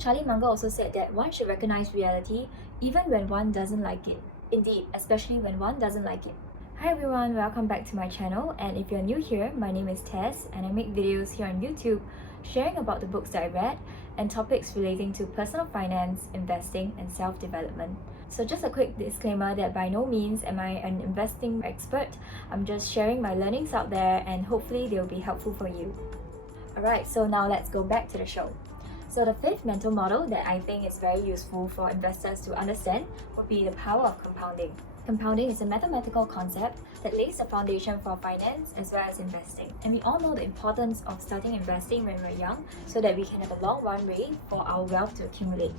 Charlie Munger also said that one should recognize reality even when one doesn't like it. Indeed, especially when one doesn't like it. Hi everyone, welcome back to my channel, and if you're new here, my name is Tess and I make videos here on YouTube sharing about the books that I read and topics relating to personal finance, investing and self-development. So just a quick disclaimer that by no means am I an investing expert. I'm just sharing my learnings out there and hopefully they'll be helpful for you. Alright, so now let's go back to the show. So the fifth mental model that I think is very useful for investors to understand would be the power of compounding. Compounding is a mathematical concept that lays the foundation for finance as well as investing. And we all know the importance of starting investing when we're young so that we can have a long runway for our wealth to accumulate.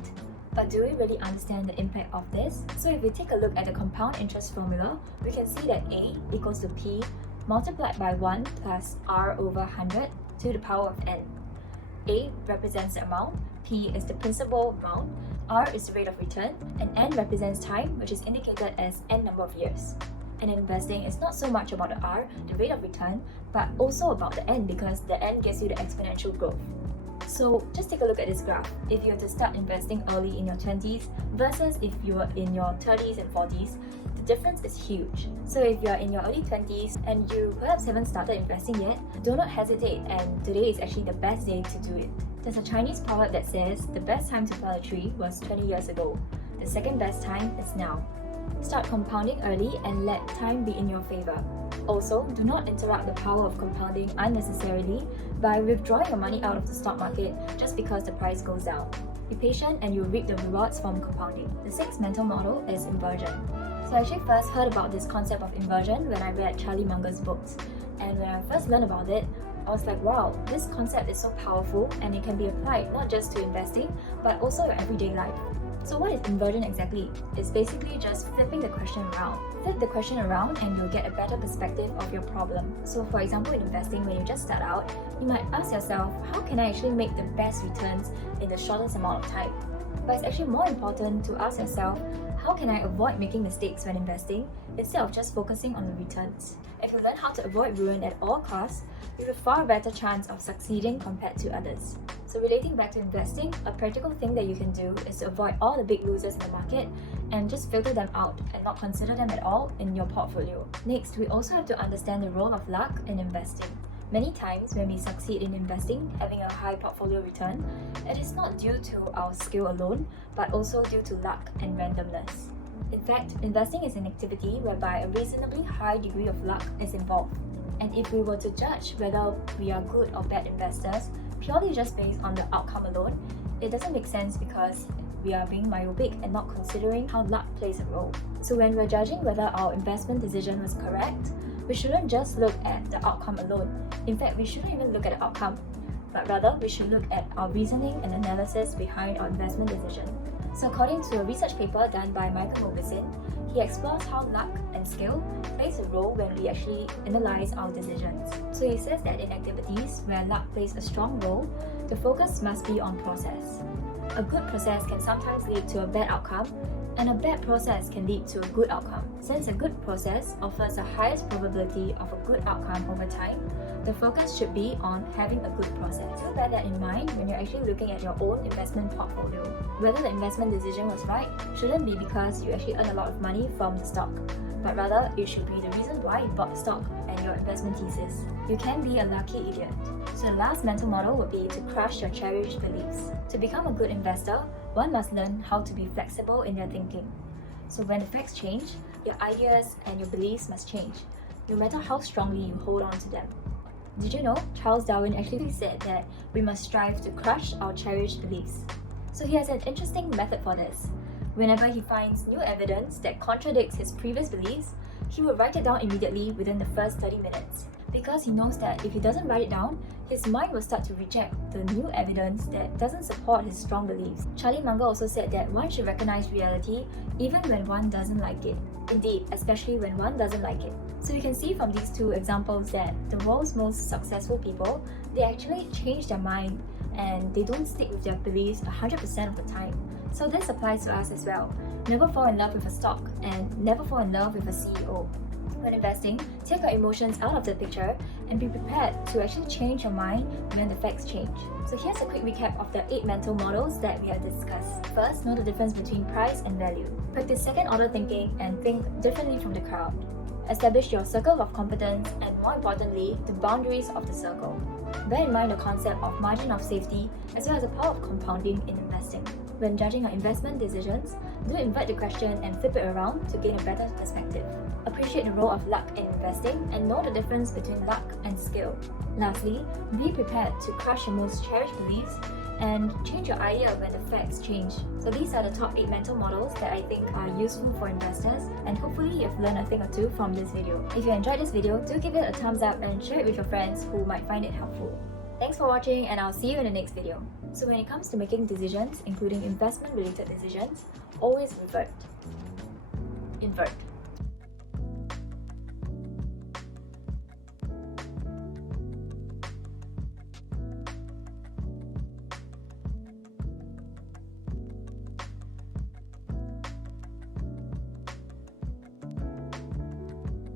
But do we really understand the impact of this? So if we take a look at the compound interest formula, we can see that A equals to P multiplied by 1 plus R over 100 to the power of N. A represents the amount, P is the principal amount, R is the rate of return, and N represents time, which is indicated as N number of years. And in investing, it's not so much about the R, the rate of return, but also about the N because the N gives you the exponential growth. So just take a look at this graph. If you were to start investing early in your 20s versus if you were in your 30s and 40s, the difference is huge. So if you're in your early 20s and you perhaps haven't started investing yet, do not hesitate, and today is actually the best day to do it. There's a Chinese proverb that says the best time to plant a tree was 20 years ago. The second best time is now. Start compounding early and let time be in your favor. Also, do not interrupt the power of compounding unnecessarily by withdrawing your money out of the stock market just because the price goes down. Be patient and you'll reap the rewards from compounding. The sixth mental model is inversion. So I actually first heard about this concept of inversion when I read Charlie Munger's books. And when I first learned about it, I was like, wow, this concept is so powerful and it can be applied not just to investing, but also your everyday life. So what is inversion exactly? It's basically just flipping the question around. Flip the question around and you'll get a better perspective of your problem. So for example, in investing, when you just start out, you might ask yourself, how can I actually make the best returns in the shortest amount of time? But it's actually more important to ask yourself, how can I avoid making mistakes when investing instead of just focusing on the returns? If you learn how to avoid ruin at all costs, you have a far better chance of succeeding compared to others. So relating back to investing, a practical thing that you can do is to avoid all the big losers in the market and just filter them out and not consider them at all in your portfolio. Next, we also have to understand the role of luck in investing. Many times when we succeed in investing, having a high portfolio return, it is not due to our skill alone, but also due to luck and randomness. In fact, investing is an activity whereby a reasonably high degree of luck is involved. And if we were to judge whether we are good or bad investors purely just based on the outcome alone, it doesn't make sense because we are being myopic and not considering how luck plays a role. So when we're judging whether our investment decision was correct, we shouldn't just look at the outcome alone. In fact, we shouldn't even look at the outcome, but rather we should look at our reasoning and analysis behind our investment decision. So according to a research paper done by Michael Mobesin, he explores how luck and skill plays a role when we actually analyze our decisions. So he says that in activities where luck plays a strong role, the focus must be on process. A good process can sometimes lead to a bad outcome, and a bad process can lead to a good outcome. Since a good process offers the highest probability of a good outcome over time, the focus should be on having a good process. Do bear that in mind when you're actually looking at your own investment portfolio. Whether the investment decision was right shouldn't be because you actually earn a lot of money from the stock, but rather it should be the reason why you bought the stock and your investment thesis. You can be a lucky idiot. So the last mental model would be to crush your cherished beliefs. To become a good investor, one must learn how to be flexible in their thinking. So when the facts change, your ideas and your beliefs must change, no matter how strongly you hold on to them. Did you know Charles Darwin actually said that we must strive to crush our cherished beliefs? So he has an interesting method for this. Whenever he finds new evidence that contradicts his previous beliefs, he will write it down immediately within the first 30 minutes. Because he knows that if he doesn't write it down, his mind will start to reject the new evidence that doesn't support his strong beliefs. Charlie Munger also said that one should recognize reality even when one doesn't like it. Indeed, especially when one doesn't like it. So you can see from these two examples that the world's most successful people, they actually change their mind and they don't stick with their beliefs 100% of the time. So this applies to us as well. Never fall in love with a stock and never fall in love with a CEO. When investing, take your emotions out of the picture and be prepared to actually change your mind when the facts change. So here's a quick recap of the 8 mental models that we have discussed. First, know the difference between price and value. Practice second-order thinking and think differently from the crowd. Establish your circle of competence and, more importantly, the boundaries of the circle. Bear in mind the concept of margin of safety as well as the power of compounding in investing. When judging your investment decisions, do invert the question and flip it around to gain a better perspective. Appreciate the role of luck in investing and know the difference between luck and skill. Lastly, be prepared to crush your most cherished beliefs and change your idea when the facts change. So these are the top 8 mental models that I think are useful for investors, and hopefully you've learned a thing or two from this video. If you enjoyed this video, do give it a thumbs up and share it with your friends who might find it helpful. Thanks for watching, and I'll see you in the next video. So when it comes to making decisions, including investment related decisions, always invert.